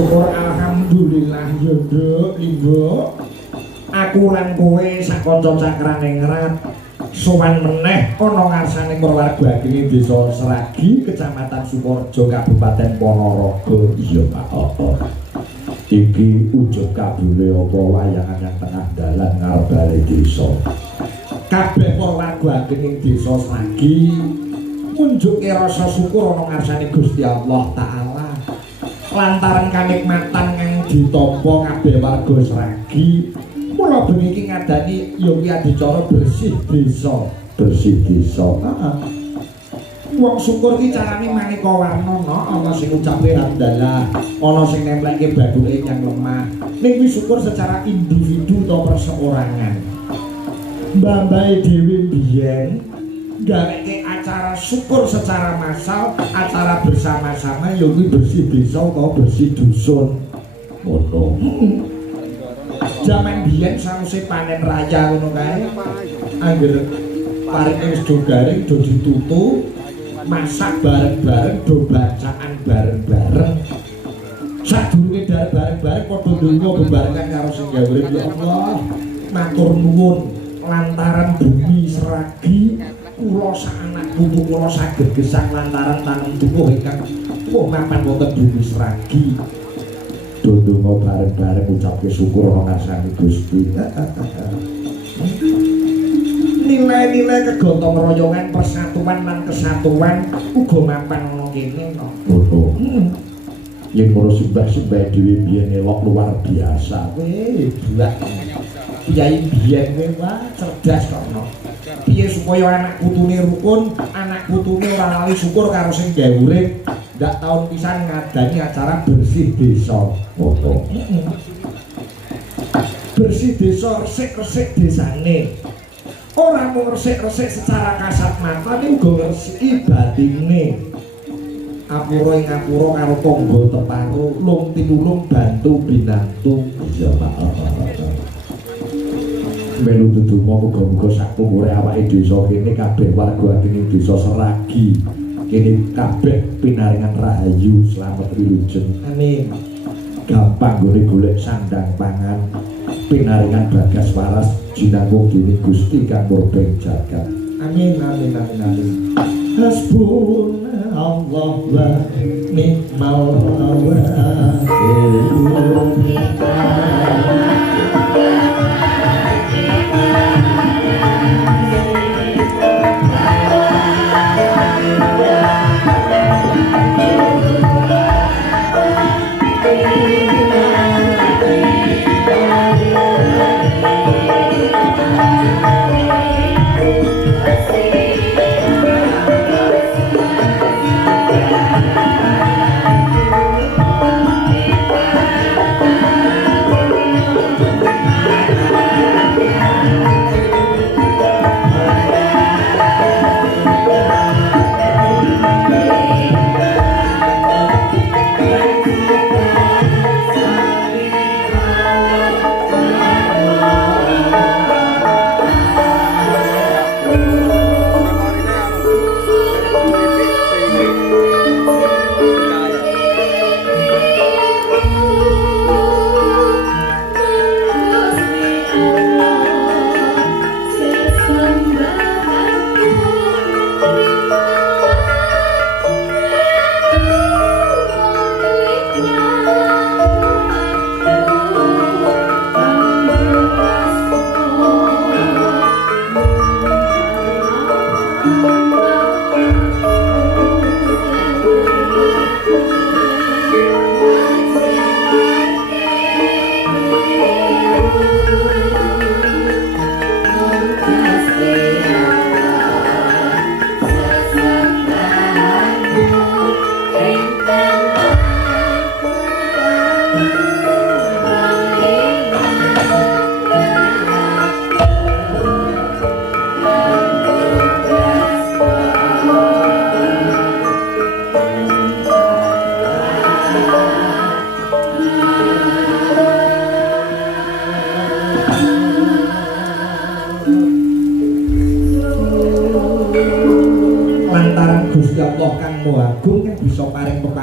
syukur alhamdulillah yo Nduk Linggo. Aku lan kowe sak kanca cakraning ngrat sowan meneh ana ngarsane Purwarga Ageng Desa Seragi, Kecamatan Sukorejo, Kabupaten Ponorogo. Iya Pak. Iki ujug kabule apa wayangan yang tengah dalan ngarep desa. Kabeh Purwarga Ageng Desa Seragi munjuke rasa syukur ana ngarsane Gusti Allah Ta'ala lantaran kanikmatan kang ditampa kabeh warga Seragi. Mula bengi iki ngadani ya kuwi adicara bersih desa. Wong syukur ki carane maneka warna, ana sing ucape hamdalah, ana sing nempelke baduke yang lemah. Ning kuwi syukur secara individu atau perseorangan. Mbah-mbahe dhewe biyen gaweke acara syukur secara massal, acara bersama-sama ya kuwi bersih desa atau bersih dusun. Ngono. Jaman biyen sawise panen raya ngono kae, anggere parine wis do garing, do ditutu, masak bareng-bareng, do bacaan bareng-bareng. Sadurunge bareng-bareng padha ndonga bebarengan karo sing gawe ya Allah. Matur nuwun lantaran bumi Seragi kula sak anak putu kula saged gesang lantaran tanem tuwuh ingkang mapan wonten bumi Seragi. Ndonga bareng-bareng ucapke syukur ana ngarsane Gusti. Nilai-nilai kegotong royongan, persatuan lan kesatuan uga mapan ana kene to. Ngono. Yen ngono simbah-simbah dhewe biyen elok luar biasa. Buak. Kiai biyen wah cerdas kono. Piye supaya anak putune rukun, anak putune ora lali syukur karo sing gawe urip. Ndak tahun pisan ngadani acara bersih desa. Bersih desa, resik-resik desane. Ora mung resik-resik secara kasat mata, ning uga ngresiki batine. Apura ing apura karo tangga teparo, lung tinulung bantu binantu. Ya Pak. Melu dudumo muga-muga sak umure awake desa kene kabeh warga Ageng Desa Seragi. Kini kabeh pinaringan rahayu slamet wilujeng. Amin. Gampang golek sandang pangan, pinaringan bagas waras jinanggung dening Gusti kang murbeng jagat. Amin. Hasbunallah wa ni'mal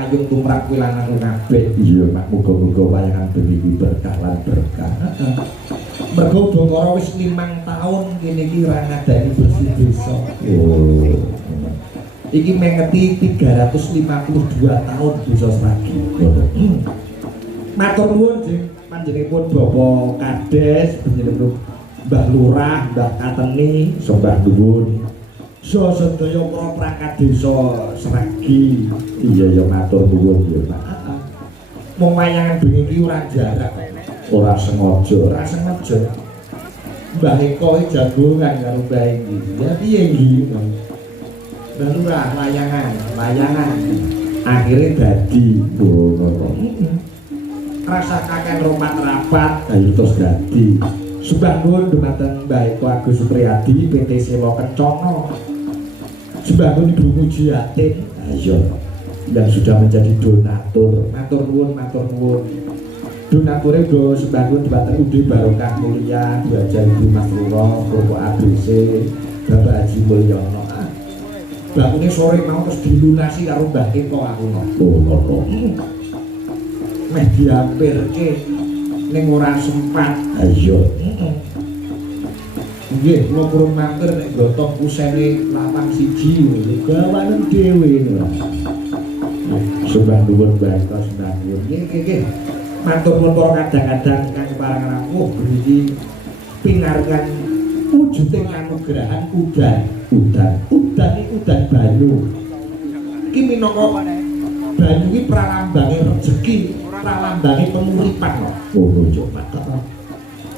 payung tumrap wilangan kabeh. Iya mak muga-muga wayangan bengi iki berkah lan berkah. Mergo Bathara wis 5 taun kene iki ora ngadani bersih desa. Oh. Iki mengeti 352 tahun desa Sragi. Matur nuwun Jeng, panjenenganipun Bapak Kades, panjenenganipun Mbah Lurah, Mbah Kateni, Sembah nuwun. so sedaya para perangkat desa Sragi. Iya ya matur nuwun ya Pak. Wong wayangan bengi iki ora jarak, Ora sengaja. ora sengaja. Mbah Eko iki jagongan karo Mbah iki. Ya piye iki? Mbah Lurah layangan. Akhirnya dadi ngono. rasa kakek romat rapat. Ayo terus dadi. Sembah nuwun dumateng Mbah Eko Agus Supriyadi PT Sewa Kencana. Sembah nuwun Ibu Mujiatin. Ayo yang sudah menjadi donatur. Matur nuwun. Donature go sembah nuwun dumateng UD Barokah Mulia, Bu Hajar Ibu Mas Luro, Bapak ABC, Bapak Haji Mulyono. Bakune sore mau terus dilunasi karo Mbah Eko aku. Oh ngono. Meh diampirke ning ora sempat. Ayo. Nggih, kula purun matur nek gotong kusene lapang siji gawanen dhewe. Sembah nuwun Mbah Eko, sembah nuwun. Nggih. Matur nuwun para kadang-kadang kang parangan rawuh mriki pingarengan wujuding kanugrahan udan iki udan banyu. Iki minangka banyu iki pralambange rejeki, pralambange penguripan lho. Oh coba.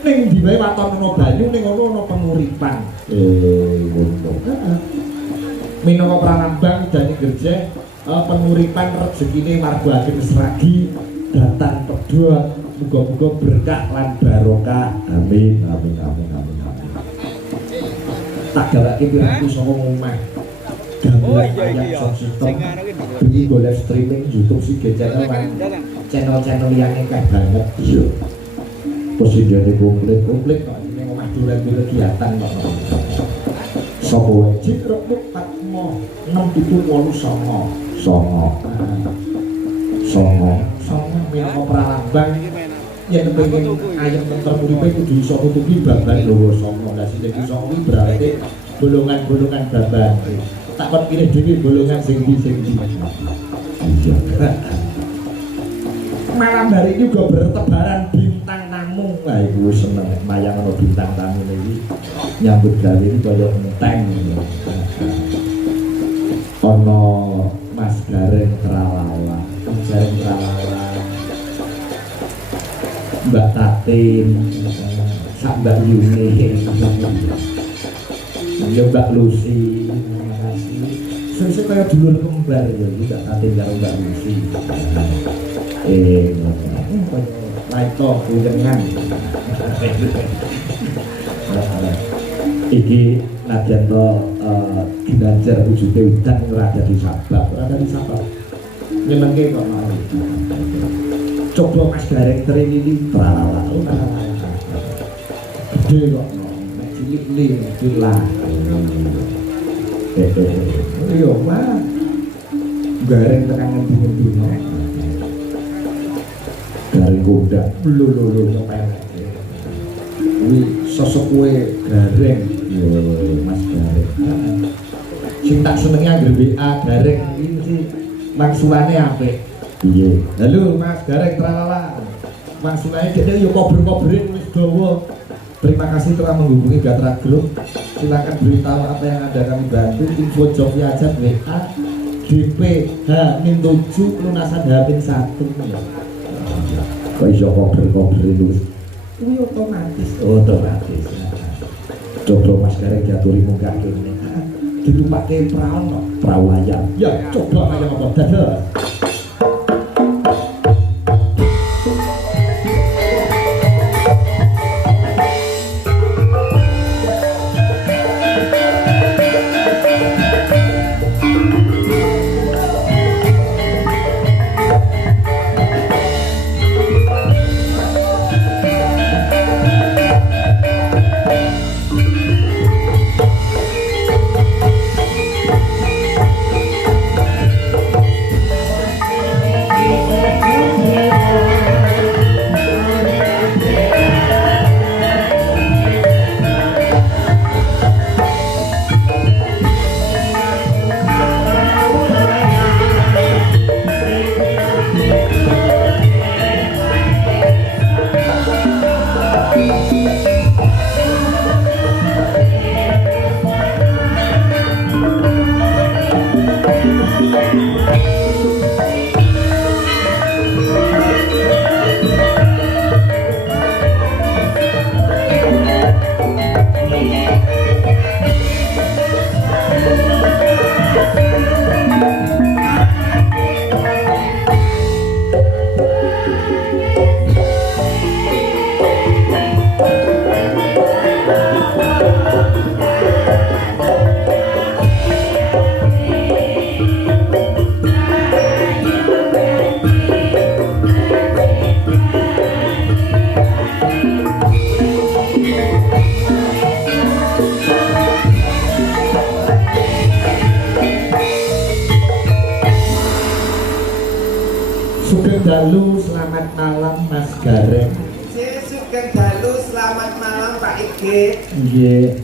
Ning ndi wae waton ana banyu ning ngono ana penguripan. Ngono. Minangka pralambang dadi gerjeh penguripan rezekine warga Ageng Sragi datang pedhot muga-muga berkah lan barokah. Amin. Tak gawake piranti saka omah. Gamelan ayam sound system. Iki go live streaming YouTube sih channel lan channel liyane kae banget. Iya. Posisinya komplit kok ini omah duren kegiatan kok. Sapa wae Citruk Patmo 6789. Songo minangka pralambang yen pengen ayam tentrem uripe kudu iso nutupi baban dawa songo. Lah sing iki songo iki berarti golongan-golongan baban. Tak kon pilih dhewe golongan sing ndi. Iya. Malam hari ini juga bertebaran bintang tamu. Wah iku wis seneng mayang ana bintang tamu iki. Nyambut gawe iki kaya enteng. Ana Mas Gareng Tralala. Mbak Tatin, Sak Mbak Yuni, ya Mbak Lucy, Sesuk kaya dulur kembar ya Mbak Tatin karo Mbak Lucy. Laito kudengan. Iki nadyan to Ginanjar wujude udan ora dadi sabab. Nyenengke kok mau. Coba Mas Gareng tering ini Tralala. gede kok. Nek cilik li dilah. Iya, Pak. Gareng tekan ngendi-ngendi. Gareng kuda. Lho kepelek. Kuwi sosok kowe Gareng. Yo Mas Gareng. Sing tak senengi anggere WA Gareng iki mesti mangsulane apik. Iya. Halo Mas Gareng Tralala. Mangsulane dene yo kober-koberin wis dawa. Terima kasih telah menghubungi Gatra Group. Silakan beritahu apa yang ada kami bantu. Info job aja WA DP H-7 lunasan H-1. Kok iso kober-koberin wis. Kuwi otomatis. Coba Mas Gareng diaturi munggah kene. Dilupake praon kok. Perahu layar. Ya, coba aja apa dadah. Sugeng dalu, selamat malam Mas Gareng. Sugeng dalu, selamat malam Pak Ige. Nggih.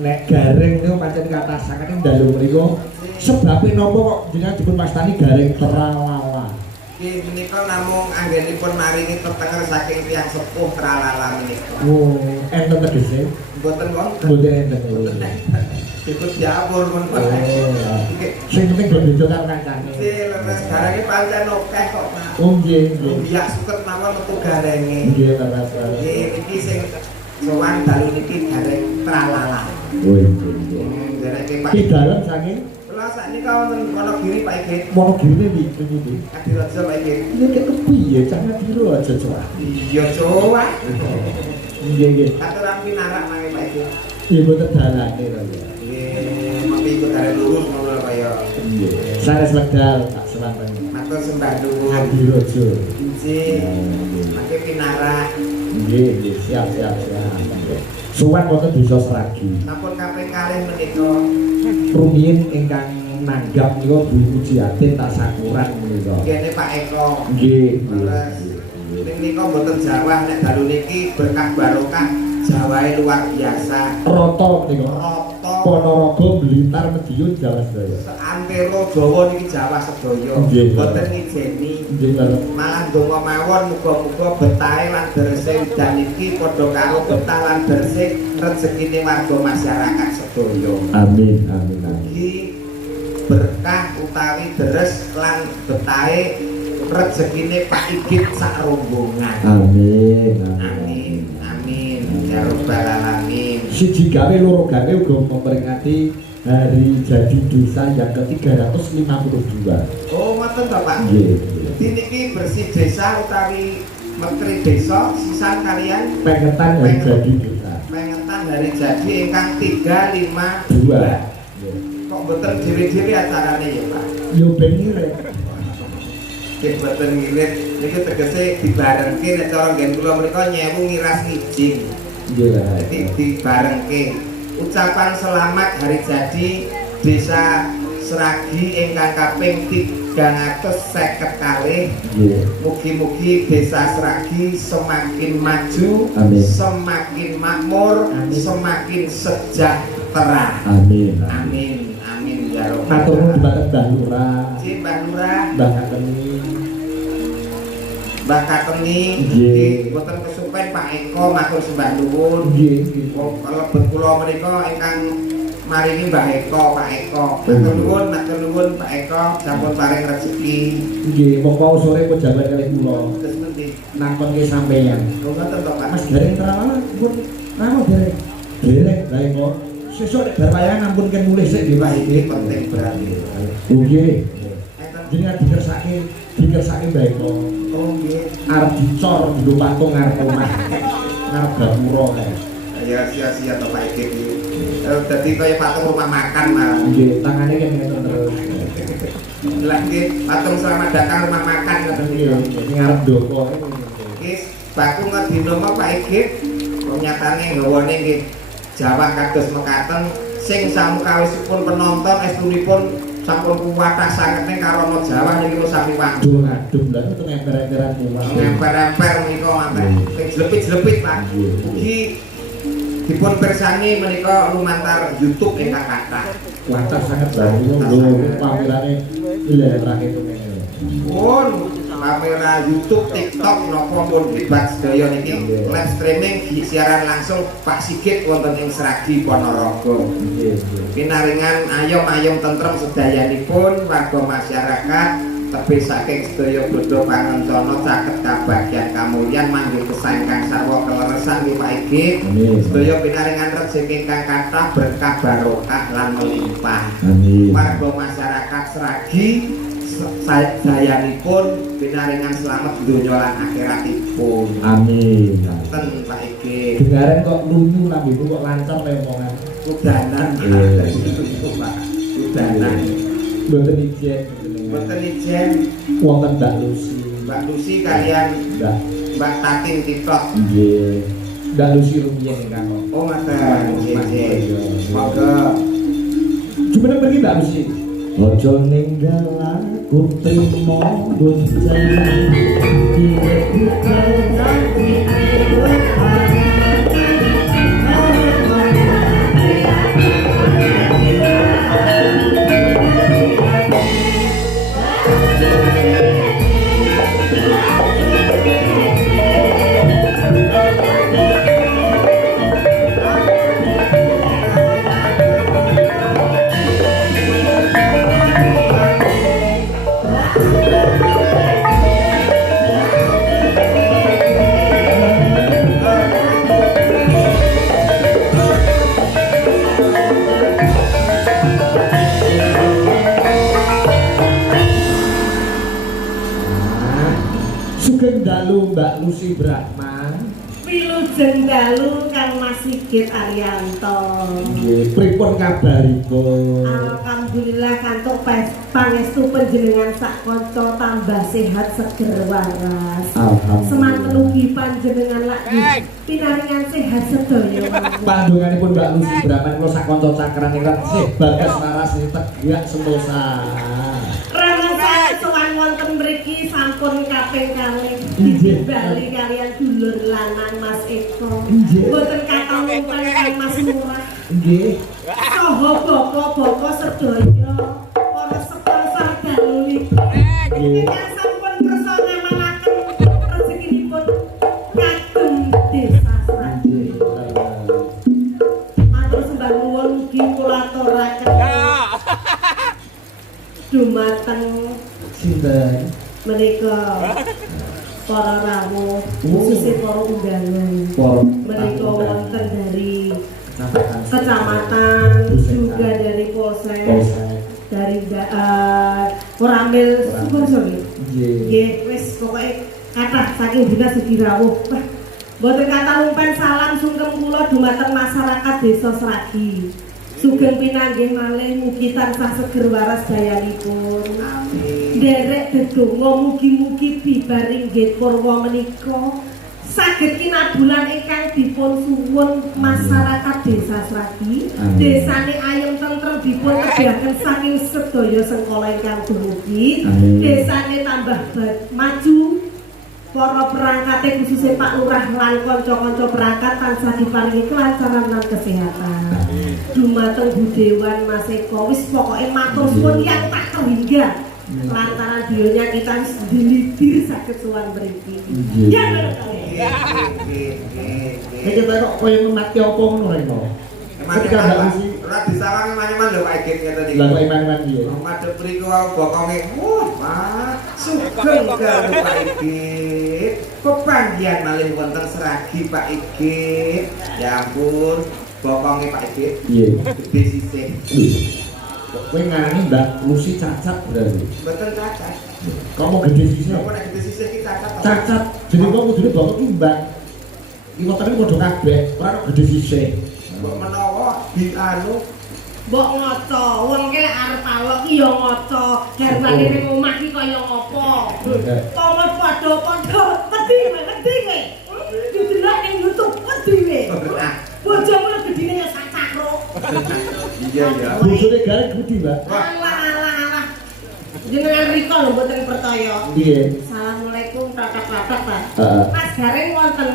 Nek Gareng niku pancen kata sanget dalu mriku. Sebabe napa kok jenengan dipun wastani Gareng Tralala? Nggih menika namung anggenipun maringi tetenger saking tiyang sepuh Tralala menika. Oh, enten tegese? Mboten wonten. Mboten enten. Ikut diapur mun Pak. Sing penting beda karo kancane. Si leres garenge pancen akeh kok Pak. Oh nggih, nggih. Biak suket mawon metu garenge. Nggih, leres. Nggih niki sing sowan dalu niki Gareng Tralala. Oh iya. Garenge Pak. Ki dalem saking Kula saknika wonten Wonogiri Pak Ige. Monogiri niki. Kadiraja Pak Ige. Ini kayak kepiye cah biru aja coba. Iya coba. Nggih, nggih. Katuran pinarak mangke Pak Ige. Iya boten dalane to ya. Mati ikut dari lurus ngono kaya. Nggih. Sanes wekdal tak semanten. Matur sembah nuwun. Kadiraja. Injih. Mangke pinarak. Nggih, nggih, siap. Suwan wonten desa Sragi. Sampun kaping kalih menika. Rumiyin ingkang nanggap niku Bu Pujiatin tasakuran menika. Kene Pak Eko. Nggih. Leres. Ning nika mboten jawah nek dalu niki berkah barokah Jawahe luar biasa. Rata menika. Rata Ponorogo Blitar Madiun Jawa Sedaya. seantero Jawa niki Jawa sedaya. Nggih. Mboten ngijeni. Nggih, Pak. Malah donga mawon muga-muga betahe lan bersih dan iki padha karo betah lan bersih rezekine warga masyarakat sedaya. Amin. Iki berkah utawi deres lan betahe rezekine Pak Igit sak rombongan. Amin. Amin ya rabbal alamin. Siji gawe loro gawe uga memperingati hari jadi desa yang ke-352. Oh ngoten to Pak. Nggih. Dadi niki bersih desa utawi menteri desa sisan kalian Pengetan hari jadi desa. pengetan hari jadi ingkang 352. Dua. Kok mboten dhewe-dhewe acarane ya Pak? Yo ben ngirit. Nggih mboten ngirit niki tegese dibarengke nek cara nggen kula mriku nyewu ngiras ngijing. Nggih lah. Jadi dibarengke ucapan selamat hari jadi desa Sragi ingkang kaping 350 kalih. Nggih. Mugi-mugi desa Sragi semakin maju, Amin. semakin makmur, Amin. semakin sejahtera. Amin. Amin ya Matur nuwun Rabbal dhumateng Mbah Lurah, alamin. Mbah Lurah, Mbah Kateni. Mbah Kateni, Nggih. nggih boten kesupen Pak Eko matur sembah nuwun. Nggih, nggih. Kalebet kula menika ingkang maringi Mbah Eko, Pak Eko. Matur nuwun Pak Eko sampun paring rezeki. Nggih, monggo sore pejabat kalih kula. Terus nanti Nampunke sampeyan. ngoten to Pak. Mas Gareng Tralala pun namo dereng. Dereng lha kok sesuk nek bar wayahe ampun ken mulih sik nggih Pak Ini iki. penting berarti. Oh nggih. Enten Jenengan dikersake Mbah Eko. oh nggih. Arep dicor nggo patung ngarep omah. Ngarep gapura kae. Ya sia-sia to Pak iki. Dadi kaya patung rumah makan malah. Nggih, tangane kan ngeten terus. Lah nggih, patung selamat datang rumah makan ngoten Nggih, niku. sing ngarep doko. Nggih, baku ngadina Pak Igit. Wong nyatane nggawane nggih Jawa kados mekaten sing samukawisipun penonton estunipun sampun kuwatah sanget ning karono Jawa niki lho sami Aduh, wandu. aduh, lha itu ngemper-emperan kuwi. Ngemper-emper menika wonten sing jlepit-jlepit Pak. Mugi dipun pirsani menika lumantar YouTube ingkang kathah. Kuatah sangat banget lho, pamerane lha rakyat ngene. Pun kamera YouTube, TikTok napa pun hebat sedaya niki live streaming siaran langsung Pak Sigit wonten ing Sragi Ponorogo. Pinaringan ayom-ayom tentrem sedayanipun warga masyarakat tebih saking sedaya bodho pangencana caket kabagyan kamulyan manggih kesah ingkang sarwa keleresan nggih Pak Igit. Sedaya pinaringan rezeki ingkang kathah berkah barokah lan melimpah. Amin. Warga masyarakat Sragi sayanipun pinaringan selamat donya lan akhiratipun. Amin. Ten Pak Igit. Dengaran kok lunyu lambemu kok lancar le omongan. Udanan. Iya. Pak. Udanan. Mboten ijen Mboten ijen wonten Mbak Lucy. Mbak Lucy kalian Mbak Mbak Tatin Titok. Nggih. Mbak Lucy rumiyin ingkang kok. Oh ngoten. Nggih, nggih. Monggo. Jumeneng mriki Mbak Lucy. Ojo ninggal aku trimo gonceng Kira bukan nanti Sugeng dalu Mbak Lucy Brahma. Wilujeng dalu Kang Mas Sigit Arianto. Nggih, pripun kabaripun? Alhamdulillah kantuk pangestu panjenengan sak kanca tambah sehat seger waras. Alhamdulillah. Semanten ugi panjenengan lagi pinaringan sehat sedaya. Pandunganipun Mbak Lucy Brahma kula sak kanca cakran ingkang sih bagas waras tegak semosa. Rama saya sowan wonten mriki sampun kaping kalih Inggih. bali kalian dulur lanang Mas Eko. Inggih. Mboten kathah numpen Kang Mas Murah. Nggih. Saha bapa-bapa sedaya para sponsor dalu niki. Ingkang sampun kersa ngamalaken rezekinipun kagem desa Sragi. Matur sembah nuwun ugi kula aturaken. Dumateng Sinten? menika para rawuh khususnya para undangan menika wonten dari kecamatan juga dari polsek dari Koramil Sukoharjo nggih wis pokoke kathah saking dinas ugi rawuh mboten kathah lumpen salam sungkem kula dumateng masyarakat desa Sragi. Sugeng pinanggih malih mugi tansah seger waras dayanipun. Amin. Nderek dedonga mugi-mugi bibar inggih purwa menika saged kinabulan ingkang dipun suwun masyarakat desa Sragi. Desane ayem tentrem dipun tebihaken saking sedaya sengkala ingkang dumugi. Desane tambah maju. Para perangkate khususnya Pak Lurah lan kanca-kanca perangkat tansah diparingi kelancaran lan kesehatan. Dumateng Budewan Mas Eko wis pokoke matur suwun yang tak terhingga. Lantaran dionya kita wis dilidir saged sowan mriki. Ya Iki kok koyo mati apa ngono rek kok. Ketika Mbak Lucy ora disawang iman-iman lho Pak Igit ngeten iki. lha kok iman-iman piye? Madhep mriku wae bokonge, wah, Pak, sugeng karo Pak Igit. Pepanggihan malih wonten Sragi Pak Igit. Ya ampun, bokonge Pak Igit. Piye? Gede sisih. Kowe ngani Mbak Lucy cacat berarti. Mboten cacat. Kok mau gede sisih? Kok nek gede sisih iki cacat. Cacat. Jadi kok kudune bapak timbang. Iki motone padha kabeh, ora ono gede sisih. Mbok menawa di anu mbok ngaca, wong ki lek arep alok ki ya ngaca. Garwane ning omah ki kaya apa? Pomot padha-padha wedi kowe. Didelok ning YouTube wedi kowe. Bojomu lek gedine ya sak cakruk. iya ya. Bojone garek budi, Mbak. Alah. Jenengan riko lho mboten percaya. Piye? Assalamualaikum tatak-tatak, Pak. Heeh. Mas Gareng wonten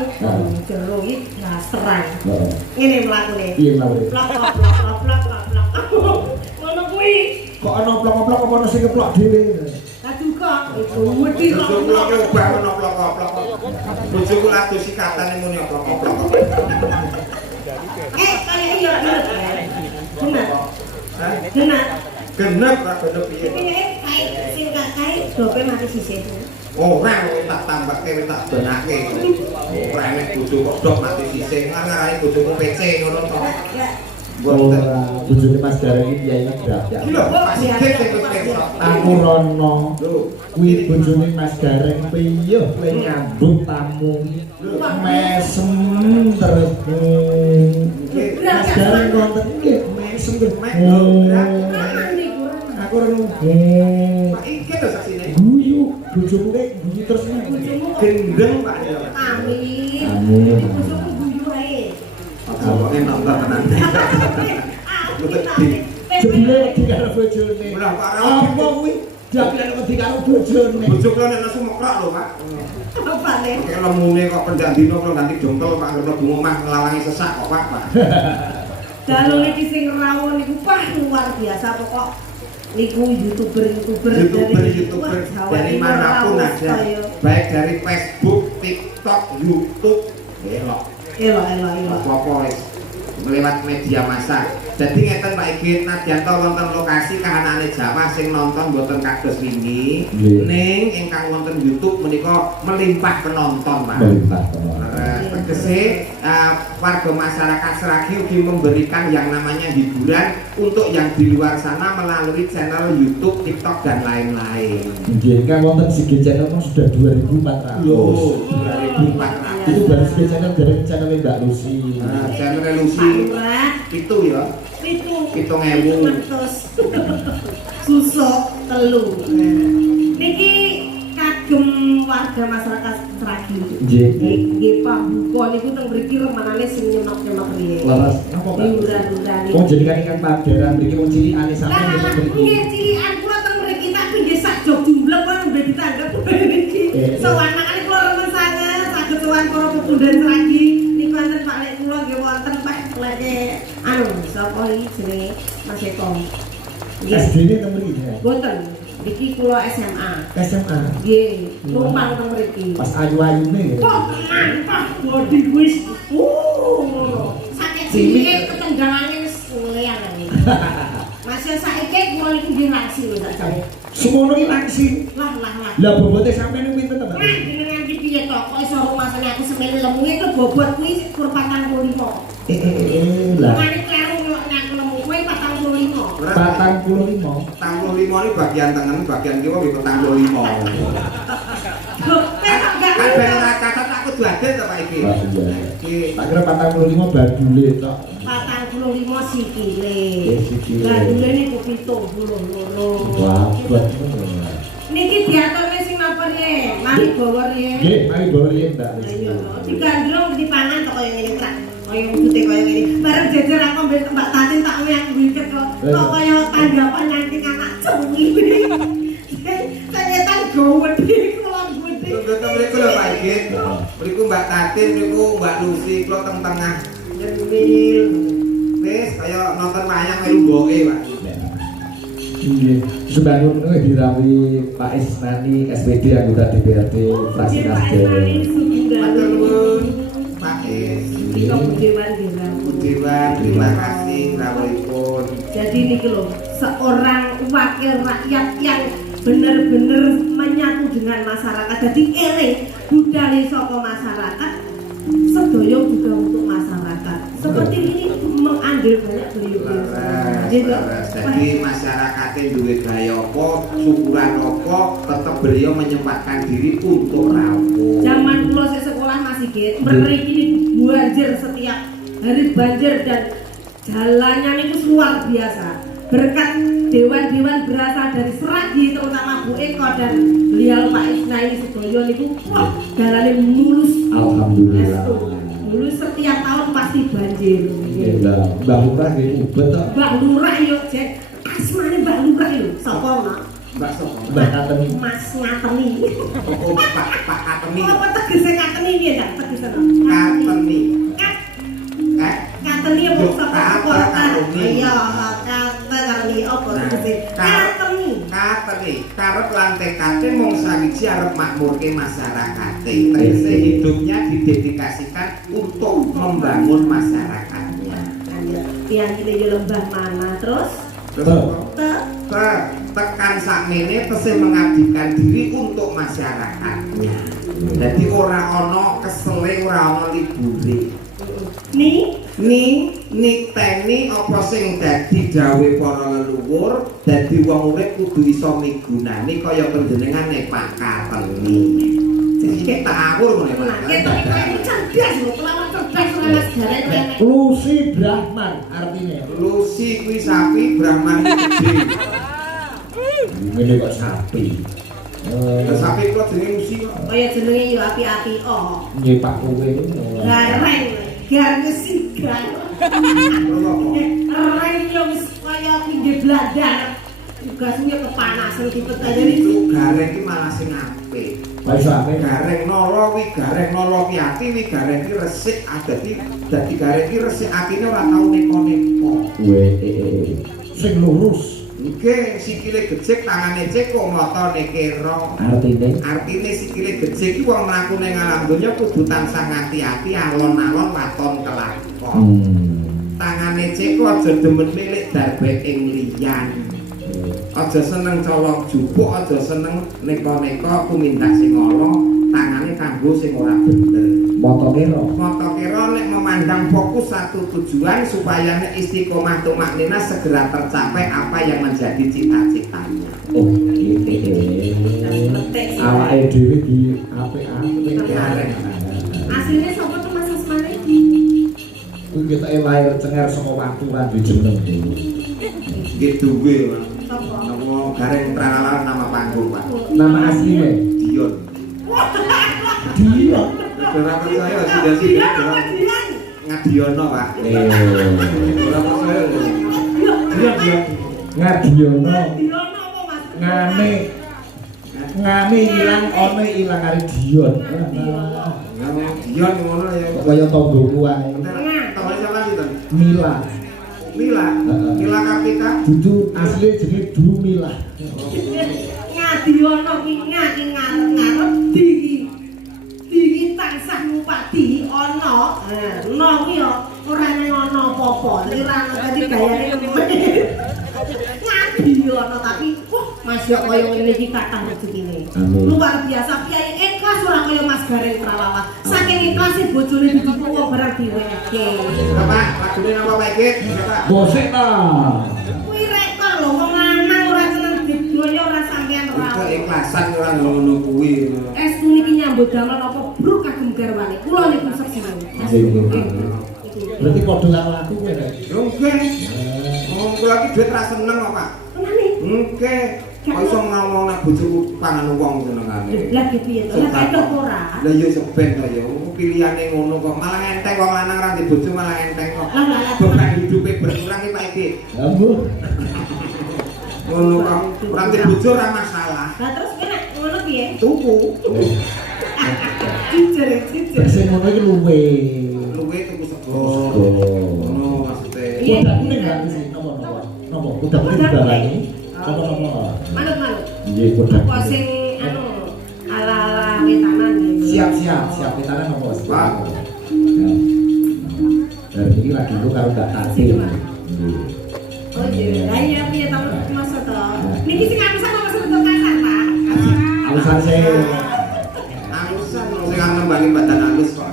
jero iki blasteran. Heeh. Ngene mlakune. Piye mlaku? Plok. Ngono kuwi. Kok ana plok-plok apa ana sing keplok dhewe? Lah juga itu wedi kok. Bojoku lek obah ono plok-plok. Bojoku lagi sikatane muni plok-plok. Kaya iya. Genat. Genep ra genep piye. Kae sing kae dope mati sisih. Ora tak tambake wis tak benake. Ora enek bojo kok dok mati sisih. Ngarani bojoku PC ngono to. Ora, bojone Mas Gareng iki piye ngedak ya. Iki lho, pasike sing wis besok. Aku rono. Lho, Kuwi bojone Mas Gareng piye kowe nyambut tamu. Mesem terus. Mas Gareng wonten nggih mesem terus. Aku rono. Pak iki lho saksine. Guyu, bojomu nek guyu terus Gendeng Pak. Amin. Amin. Bojomu guyu ae. Apa enak tenan. Wedi. Jebule wedi karo bojone. Lah, Pak, Apa kuwi? Jabule wedi karo bojone. Bojo kula nek nesu mekrok lho, Pak. Apa nih? Oke, lemune kok pendang dino kula ganti jongkel Pak ngerno bunga omah nglawangi sesak kok, Pak. Dalu iki sing rawon niku wah luar biasa pokok niku youtuber dari manapun aja, baik dari Facebook, TikTok, YouTube, elok apa wis lewat media massa. Jadi ngeten Pak Igit, nadyanto wonten lokasi kahanane Jawa sing nonton mboten kados wingi, ning ingkang wonten YouTube menika melimpah penonton Pak. Melimpah. Tegese warga masyarakat Sragi ugi memberikan yang namanya hiburan untuk yang di luar sana melalui channel YouTube, TikTok dan lain-lain. Nggih, kan wonten segi channel sudah 2.400. Loh, 2.400. Itu baru segi channel dari channel Mbak Lucy. Channel Lucy itu ya. Itu 7.000. susuk telu. Niki kagem warga masyarakat Sragi. Nggih Pak Buko niku teng mriki remenane sing nyemak-nyemak riye. Laras napa Pak? Liuran-liuran. Oh jadi kan ikan pageran mriki wong cilikane sampeyan Lah nggih mriki. nggih cilikan kula teng mriki tapi nggih sak jog jumlah kula mbe ditanggap mriki. Sowan makane kula remen sanget saged sowan para pepundan Sragi niku wonten Pak Lek kula nggih wonten Pak Leke anu sapa iki jenenge Mas Eko. Nggih. SD-ne teng mriki. Boten. Iki kula SMA. SMA. Nggih, numpang teng mriki. Pas ayu-ayune. Kok tenan Pak body wis ngono. Sakit cilik ketenggangane wis ngleang iki. Masih saiki kula niku nggih langsing lho sak jane. Semono ki langsing. Lah. Lah bobote sampeyan niku pinten to, Pak? Nah, jenengan iki piye to? Kok iso rumasane aku semene lemu iki bobot kuwi kur 45. Lah. Mane kleru ngelokne aku lemu kuwi 45. 45. 45 ini bagian tengen, bagian kiwa nggih 45. Loh, enggak Kan ben cacat aku duaden to Pak iki. Lah iya. Iki Tak kira 45 badule tok. 45 sikile. Sikile. Lah dule niku 72. Wah, buat ngono. Niki diaturne sing napa riye? Mari bawa riye. Nggih, mari bawa riyen Mbak. Lah iya to. Digandrung dipangan to kaya ngene Krak. Kaya wujute kaya ngene. Bareng jejer aku mbek Mbak Tatin tak ngek wiket kok. Kok kaya tanggapan nanti anak cuwi. Ternyata gowedhe kula gede. Betul mriku lho Pak Igit. Mriku Mbak Tatin, mriku Mbak Lucy, kula teng tengah. Nyemil. Wis kaya nonton wayang melu mboke Pak. Nggih, sebangun kuwi dirawi Pak Isnani SPD anggota DPRD fraksi Nasdem. Matur nuwun Pak Is. Nika Budewan diramu. Budewan, terima kasih rawuhipun. Jadi niki lho, seorang wakil rakyat yang benar-benar menyatu dengan masyarakat. Jadi eling budaya saka masyarakat, sedaya juga untuk masyarakat. Seperti ini mengambil banyak beliau. Jadi masyarakatnya duwe gaya apa, syukuran apa, tetap beliau menyempatkan diri untuk rawuh. Zaman kula sik sekolah masih Git, mriki niku banjir setiap hari banjir dan jalannya niku luar biasa. Berkat dewan-dewan berasal dari Sragi terutama Bu Eko dan beliau Pak Isnaini Sedoyo niku wah dalane mulus. Alhamdulillah. Mulus setiap tahun pasti banjir. Lah, Mbak Lurah nggih ubet tok. Mbak Lurah yo Jek. Asmane Mbak Lurah yo. Sapa Mak? Mbak Sopo. Mbak Kateni. Mas Ngateni. Oh, Pak Kateni. Apa tegese Ngateni piye ta? Tegese Kateni. Kateni apa sapa Kateni. Iya, Kateni apa tegese? Kateni. Kateni. Karep lan tekate mung sawiji arep makmurke masyarakate. Tegese hidupnya didedikasikan untuk membangun masyarakatnya. Yang kita di lembah mana terus? Tekan sakmene tesih mengabdikan diri untuk masyarakatnya. Jadi ora ana kesele, ora ana libure. Nikteni apa sing dadi gawe para leluhur, dadi wong urip kudu iso migunani kaya panjenengane Pak Kateni. Jadi tak awur ngene Pak. Kita iki cerdas lho, kelawan cerdas ora sejarah. Lucy Brahman artinya. Lucy kuwi sapi, Brahman gede. Ngene kok sapi. Lah sapi kok jenenge Lucy kok. Kaya jenenge yo api-api oh. Nggih Pak kowe niku. Gareng, gareng sigar. Reng yo wis kaya kaya pinggir bladar. Tugasnya kepanasan gitu jadi itu gareng iki malah sing apik. Baik sampe Gareng nolo wi gareng nolo piati wi gareng iki resik dadi gareng iki resik atine ora tau neko-neko. sing lurus Nggih, sikile gejek tangane cekok motone kero. Artine sikile gejek iki wong mlaku ning alam donya kudu tansah ngati-ati alon-alon waton kelakon. Tangane cekok aja demen milik darbet ing liyan. Aja seneng colok jupuk, aja seneng neko-neko kumindak sing ala, tangane kanggo sing ora bener. Moto kira nek memandang fokus satu tujuan supaya nek istiqomah tumaknina segera tercapai apa yang menjadi cita-citanya. Oh, awake dhewe di apik-apik Gareng. aslinya sapa tuh Mas Asmane? kuwi ketoke lahir cengar saka waktu lan jeneng dulu. Gitu gue, Sapa? nama gareng tralala nama panggung Pak. Nama aslinya Dion. Dion. Ora percaya sudah sih Dia apa Dian? Ngadiono Pak. Ora percaya. Dion. Ngadiono Dian apa Mas? ngane ilang ana ilang ari Dion. Dion ngono ya. Kaya tanggoku wae. Tengah sama sinten? Mila. Mila Kartika. Dudu asli jenenge Du Mila. Ngadiono ki ngaki ngarep-ngarep digi tansah ngupati ana no kuwi yo ora nang ana apa-apa lirang tadi gayane kemen ngadiono tapi masih kaya ngene iki kathah rezekine luar biasa Kyai ikhlas ora kaya Mas Gareng Pralala saking ikhlase bojone didukung wong barang diweke Bapak, lagune napa Pak Ikit? Bapak. Bosek ta. kuwi rekor lho wong lanang ora seneng didoyo ora sampean ora Keikhlasan ora ngono kuwi. Estu niki nyambut damel napa bruk kagem garwane. Kula niku seksen. Berarti padha karo aku kowe rek. Nggih. Wong kula iki duit ra seneng kok, Pak. Tenane. Nggih. Kok iso ngomong nek bojoku pangan wong senengane. Lah ki piye to? Lah ketok ora. Lah yo seben to yo. Pilihane ngono kok malah enteng wong lanang ra di bojo malah enteng kok. Beban hidupe berkurang iki Pak Iki. Ambuh. Ngono kok. Ora di bojo ora masalah. Lah terus kowe nek ngono piye? Tuku. Jujur. Sing ngono iki luwe. Luwe tuku sego. Oh. Ngono maksude. Udah kuning kan sih napa? Udah kuning barani. Apa? Manut. Nggih, udah. Apa sing anu ala-ala wetanan gitu. Siap pitanan apa? Pak. Dari ini lagi lu karo gak tatil. Oh iya, lah iya piye to Mas to? Niki sing apisan apa sebentuk kasar, Pak? Alusan saya. Alusan sing ngembangi badan alus kok.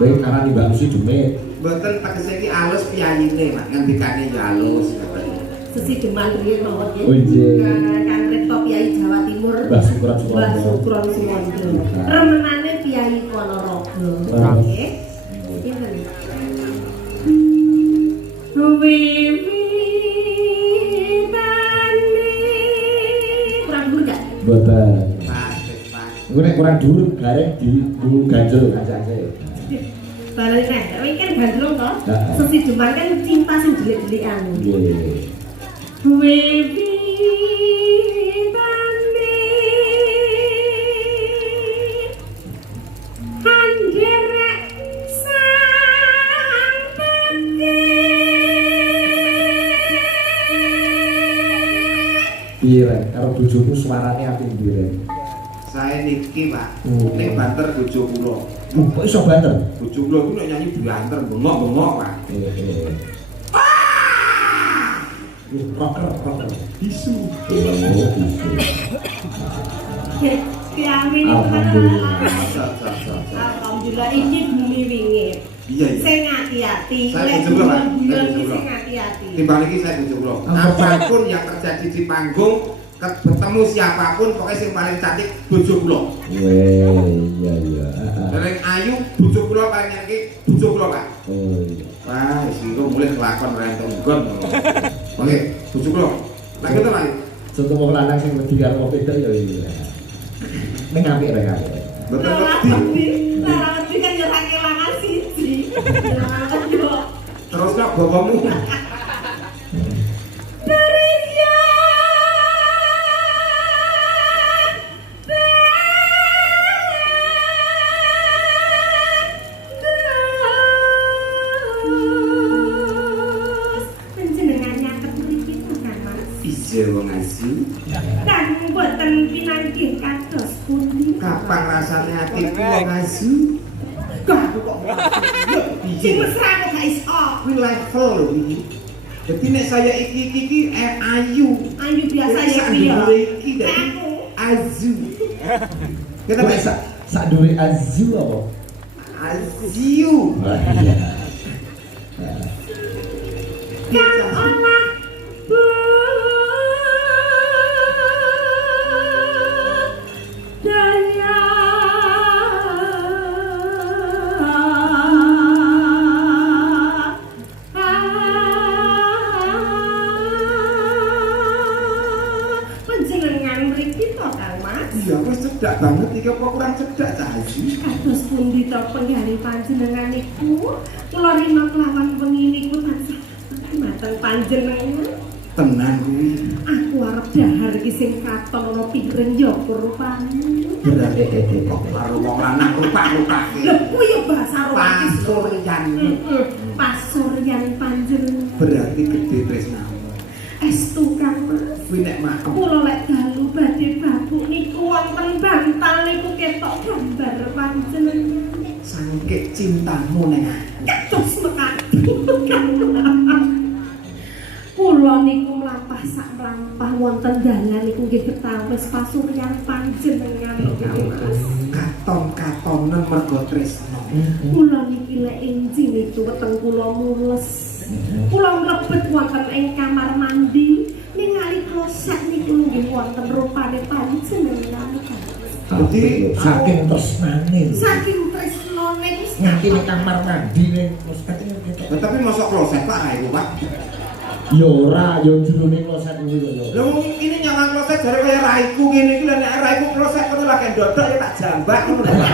Kowe karena di Mbak Lucy demit. Mboten tegese iki alus piyayine, Mak. Ngendikane ya alus. Sesi deman riyen mawon nggih. Oh iya. Kang Rekto Piyai Jawa Timur. Mbah Sukron Mbah Surono. Sukron Surono. Remenane Piyai Ponorogo. Nggih. Pinten? Kurang dulu gak? Boten. Pas. Engko nek kurang dhuwur gareng di ganjel kancane. Balik nek, kowe kan gandrung to? Heeh. Sesi deman kan cinta sing delik-delikan. Nggih. Wewi Piye rek, karo bojomu suarane apik ndi rek? Saya niki, Pak. Oh. Ning banter bojo kula. Kok iso banter? Bojo kula iku nek nyanyi banter bengok-bengok, Pak. Rocker. Bisu. Amin. Alhamdulillah. Alhamdulillah ini bumi wingit. Iya. Sing hati-hati, Saya lek bojo kula, Pak. guyon Saya bojo iki kula. sing hati-hati. Timbang iki saya bojo kula. Apapun yang terjadi di panggung, ketemu siapapun pokoknya sing paling cantik bojo kula. Iya. Paling ayu bojo kula paling nyanyi bojo kula, Pak. Oh iya. Wah, iki kok mulai kelakon rentong gon. Oke, bojo kula. Lagi to, Pak. Contoh wong lanang sing wedi karo wong wedok ya iya. Ning apik rek apik. Betul Tapi kan yo sak kelangan siji. Terus kok bokomu. hatiku wong asu. Kok kok. Sing mesra kok gak iso. Kuwi level lho iki. Jadi nek saya iki ayu. Ayu biasa ya Sak piye? dhuwure iki dadi Aku. azu. Kita Kowe bisa sak dure azu apa? azu. Wah, iya. Kang olah budaya. Panjenengan mriki to Kang Mas? Iya, wis cedak banget iki apa kurang cedak ta azu? Kados pundi to penggali panjenengan niku? Kula rina kelawan wengi niku tansah mateng panjenengan. Tenan kuwi. Aku arep dahar iki sing katon ana piring ya rupane. Berarti kok karo wong lanang rupak-rupake. Lho kuwi ya bahasa romantis. Pasuryan. Pasuryan panjenengan. Berarti gede tresnamu. Estu Kang Mas. Kuwi nek makem Kula lek dalu badhe babuk niku wonten bantal niku ketok gambar panjenengan. sangkik cintamu ning aku. Kados mekaten. Kula niku mlampah sak mlampah wonten dalan niku nggih ketawis pasuryan panjenengan Mas. Katon-katonen mergo tresno. Kula niki lek enjing itu weteng kula mules. Kula mlebet wonten ing kamar mandi ningali kloset niku nggih wonten rupane panjenengan. Jadi saking tresnane lho. Saking tresnane wis Nganti ning kamar mandi ning kloset iki. tapi masuk kloset Pak iku Pak. Ya ora, ya jerone kloset kuwi lho. Lha wong ini nyaman kloset jare kaya raiku ngene iki lha nek raiku kloset kono lagi ndodok ya tak jambak ngono lho. Pak.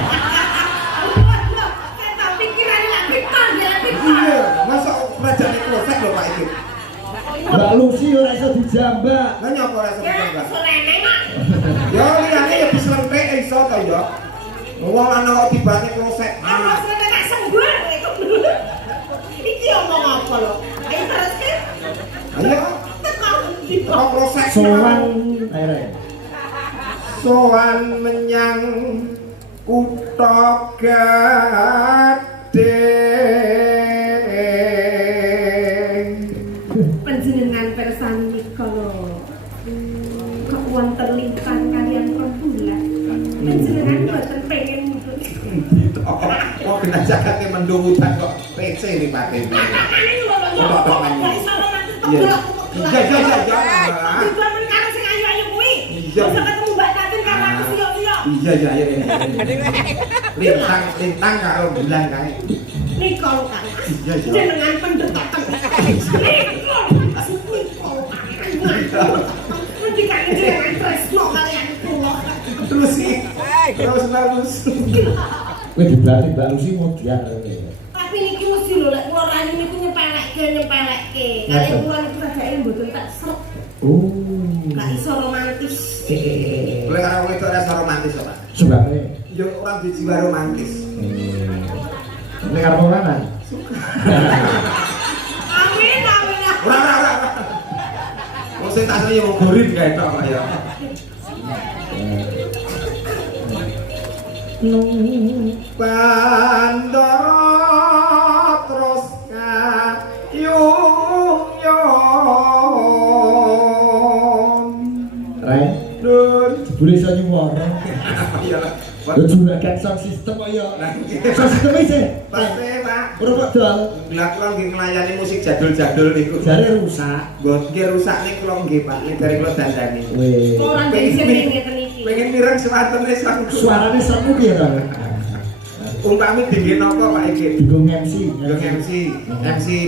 tak pikirane lak piton ya piton. Iya, masuk rajane kloset lho Pak iki. Mbak Lucy ora iso dijambak. Lah nyapa ora iso Ya jambak. sorene mak. Ya liyane ya bisa lentek iso to ya. Wong lanang kok tibane kloset. Apa sorene tak sembur itu. Iki omong apa lho? Ayo terus ke. Ayo, kok kloset. Sowan ae. Sowan menyang kutha Gading. Panjenengan persani kala kok wonten lintang kalian rembulan. Panjenengan boten pengen mudhun. Oh, kena jakate mendhuwutan kok PC nih Pak Temi. Iya. Dibuaten karo sing ayu-ayu kuwi. Iya. Masa ketemu Mbak Tatin karo aku siyo-siyo. Iya iya iya. Lintang karo bulan kae. Nika lho Kang. Iya iya. Jenengan pendekatan. Nanti kan jenengan tresno kalian kula. Terus sih. Terus. Kowe diblati Mbak Lucy modian rene. Tapi niki mesti lho lek kula rayu niku nyepelekke. Kali kula niku sajake mboten tak srep. Oh. Gak iso romantis. Oleh karo wedok rasa romantis Pak. Sebabe. Yo orang di jiwa romantis. Nek arep lanang. Amin amin. Ora. Wong sing tak seneng yo gorin kae tok Pak ya. Bandara terus kayung-yung. Rai, Dun. boleh iso nyuwara. Iya lah. Yo juragan sound system kok yo. Sound system iki. Pasti Pak. Ora kok dol. Lah kula nggih nglayani musik jadul-jadul niku. Jare rusak. Nggon nggih rusak nih kula nggih Pak, nek dari kula dandani. Weh. Orang dhewe sing ngeten iki. Pengen mireng swatene sang. Suarane sermu piye to? Umpami dingin napa Pak iki? Bingung MC. Yo MC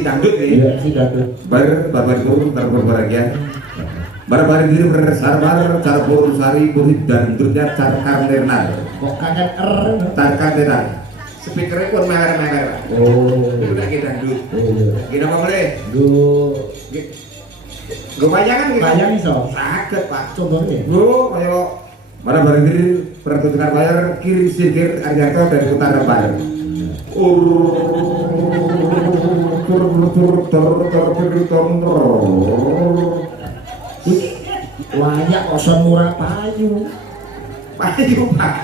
dangdut ya. Iya, si dangdut. Bapak-ibu berbahagia. Barbar diri bersarbar carpur sari burit dan dutnya carkar ternar. Kok kangen er. Carkar ternar. Speakernya pun meler-meler. Oh. Itu kayak dangdut. Oh. Gini apa boleh? Gue bayangan gitu. Bayang iso. Sakit Pak. Contohnya. Gue kayak barbar diri pertunjukan bayar kiri sikir Arjanto dari utara barat. Layak kosong murah payu. Payu Pak.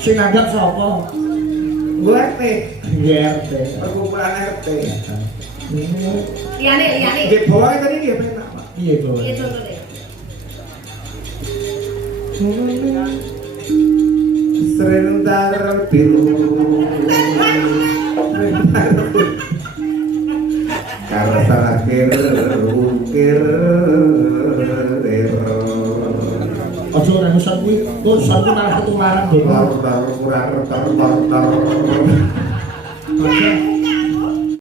Sing nanggap sapa? Gue RT, GRT. perkumpulan RT. Liyane. Nggih bawa tadi nggih penak, Pak. Iya, Bos. Iya contohnya. Serentar biru. Karena terakhir ukir. Ojo ora nusan kuwi, nusan ku malah ketularan, Bos. Tar.